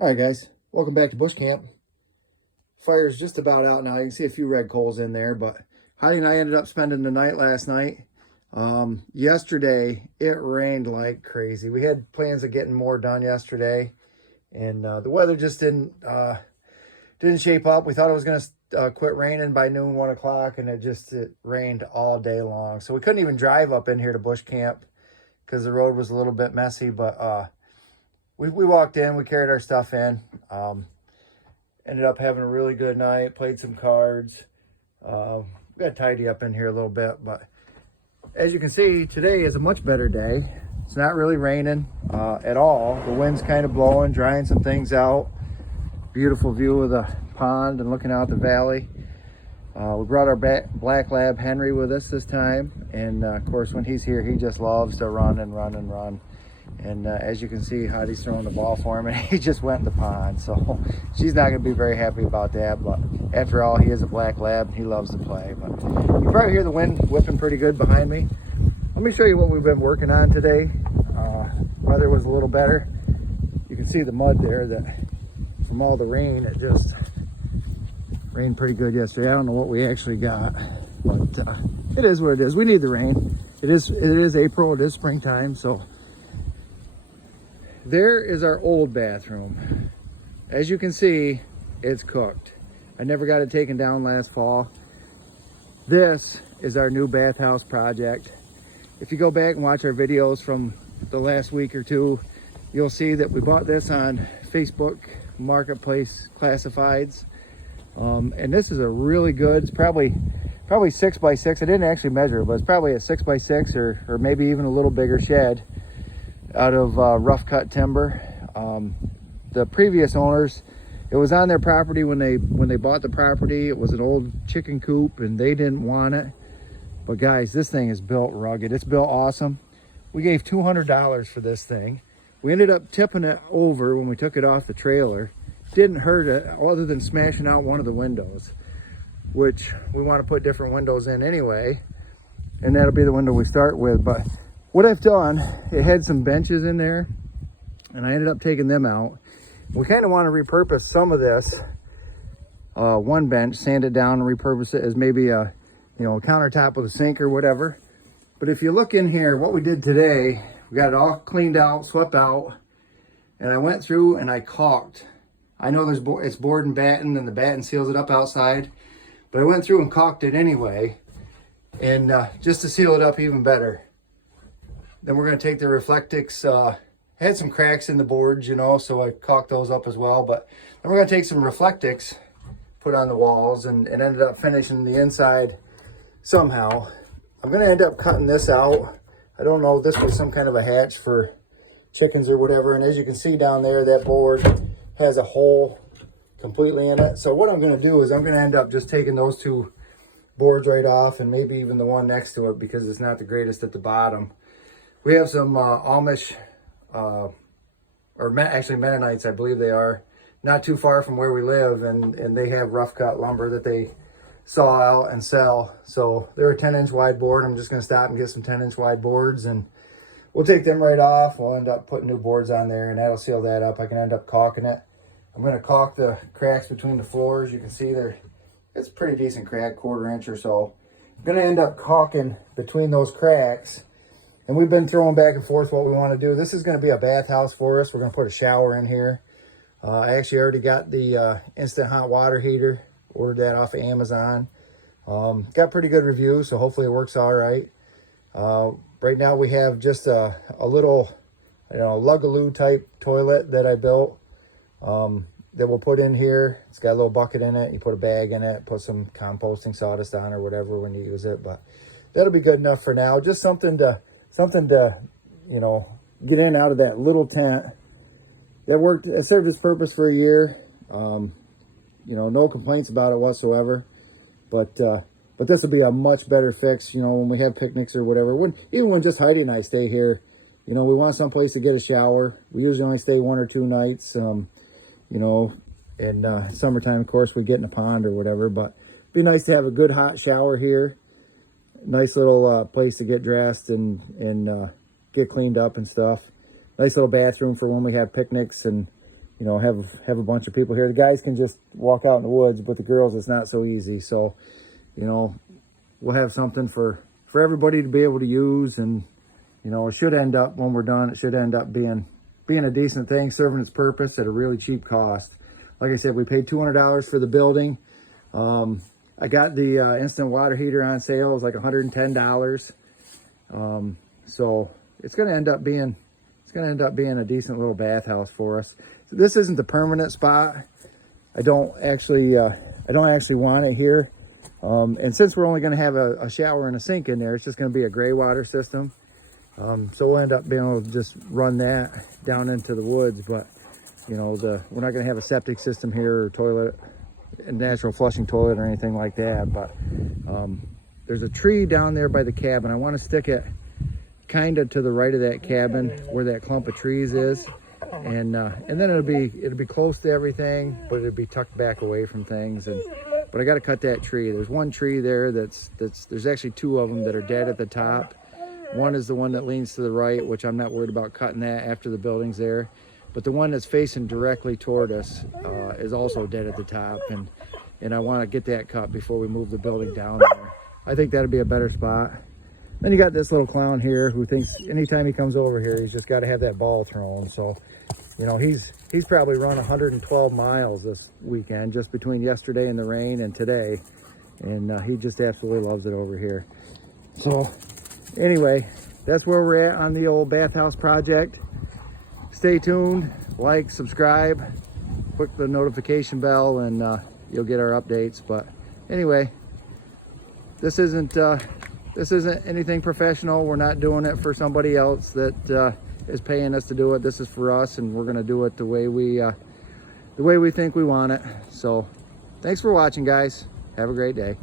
All right, guys, welcome back to bush camp. Fire's just about out now. You can see a few red coals in there, but Heidi and I ended up spending the night last night. Yesterday, it rained like crazy. We had plans of getting more done yesterday, and the weather just didn't shape up. We thought it was going to quit raining by noon, 1 o'clock, and it rained all day long. So we couldn't even drive up in here to bush camp because the road was a little bit messy, but we walked in, we carried our stuff in, ended up having a really good night, played some cards. We got to tidy up in here a little bit, but as you can see, today is a much better day. It's not really raining at all. The wind's kind of blowing, drying some things out. Beautiful view of the pond and looking out the valley. We brought our black lab Henry with us this time, and of course when he's here he just loves to run and run and run. And as you can see, Heidi's throwing the ball for him, and he just went in the pond. So she's not going to be very happy about that. But after all, he is a black lab, and he loves to play. But you can probably hear the wind whipping pretty good behind me. Let me show you what we've been working on today. Weather was a little better. You can see the mud there that from all the rain, it just rained pretty good yesterday. I don't know what we actually got, but it is what it is. We need the rain. It is April. It is springtime, so. There is our old bathroom. As you can see, it's cooked. I never got it taken down last fall. This is our new bathhouse project. If you go back and watch our videos from the last week or two, you'll see that we bought this on Facebook Marketplace Classifieds. And this is a really good, it's probably 6x6. I didn't actually measure it, but it's probably a 6x6 or maybe even a little bigger shed out of rough cut timber. The previous owners, it was on their property when they bought the property. It was an old chicken coop and they didn't want it. But guys, this thing is built rugged. It's built awesome. We gave $200 for this thing. We ended up tipping it over when we took it off the trailer. Didn't hurt it other than smashing out one of the windows, which we want to put different windows in anyway, and that'll be the window we start with. But what I've done, it had some benches in there, and I ended up taking them out. We kind of want to repurpose some of this one bench, sand it down, and repurpose it as maybe a countertop with a sink or whatever. But if you look in here, what we did today, we got it all cleaned out, swept out, and I went through and I caulked. I know it's board and batten, and the batten seals it up outside, but I went through and caulked it anyway, and just to seal it up even better. Then we're going to take the Reflectix, had some cracks in the boards, so I caulked those up as well. But then we're going to take some Reflectix, put on the walls, and ended up finishing the inside somehow. I'm going to end up cutting this out. I don't know, this was some kind of a hatch for chickens or whatever. And as you can see down there, that board has a hole completely in it. So what I'm going to do is I'm going to end up just taking those two boards right off, and maybe even the one next to it, because it's not the greatest at the bottom. We have some Amish, actually Mennonites, I believe they are, not too far from where we live, and they have rough cut lumber that they saw out and sell. So they're a 10-inch wide board. I'm just going to stop and get some 10-inch wide boards, and we'll take them right off. We'll end up putting new boards on there, and that'll seal that up. I can end up caulking it. I'm going to caulk the cracks between the floors. You can see it's a pretty decent crack, 1/4 inch or so. I'm going to end up caulking between those cracks. And we've been throwing back and forth what we want to do. This is going to be a bathhouse for us. We're going to put a shower in here. I actually already got the instant hot water heater. Ordered that off of Amazon. Got pretty good reviews, so hopefully it works all right. Right now we have just a little, Lugaloo type toilet that I built that we'll put in here. It's got a little bucket in it. You put a bag in it, put some composting sawdust on or whatever when you use it. But that'll be good enough for now. Just something to get in and out of that little tent. It served its purpose for a year. No complaints about it whatsoever. But this will be a much better fix, when we have picnics or whatever. Even when just Heidi and I stay here, we want someplace to get a shower. We usually only stay 1 or 2 nights. In summertime, of course, we get in a pond or whatever. But it'd be nice to have a good hot shower here. Nice little place to get dressed and get cleaned up and stuff. Nice little bathroom for when we have picnics and you know, have a bunch of people here. The guys can just walk out in the woods, but the girls, it's not so easy. So, you know, we'll have something for everybody to be able to use. And, you know, it should end up, when we're done, it should end up being a decent thing, serving its purpose at a really cheap cost. Like I said, we paid $200 for the building. I got the instant water heater on sale. It was like $110. So it's going to end up being a decent little bathhouse for us. So this isn't the permanent spot. I don't actually want it here. And since we're only going to have a shower and a sink in there, it's just going to be a gray water system. So we'll end up being able to just run that down into the woods. But, you know, we're not going to have a septic system here or toilet, a natural flushing toilet or anything like that. But there's a tree down there by the cabin. I want to stick it kind of to the right of that cabin where that clump of trees is. And then it'll be close to everything, but it'll be tucked back away from things. But I got to cut that tree. There's one tree there there's actually two of them that are dead at the top. One is the one that leans to the right, which I'm not worried about cutting that after the building's there. But the one that's facing directly toward us is also dead at the top. And I want to get that cut before we move the building down there. I think that'd be a better spot. Then you got this little clown here who thinks anytime he comes over here, he's just got to have that ball thrown. So, you know, he's probably run 112 miles this weekend, just between yesterday and the rain and today. And he just absolutely loves it over here. So anyway, that's where we're at on the old bathhouse project. Stay tuned, like, subscribe, click the notification bell, and you'll get our updates. But anyway, this isn't anything professional. We're not doing it for somebody else that is paying us to do it. This is for us, and we're going to do it the way we think we want it. So thanks for watching, guys. Have a great day.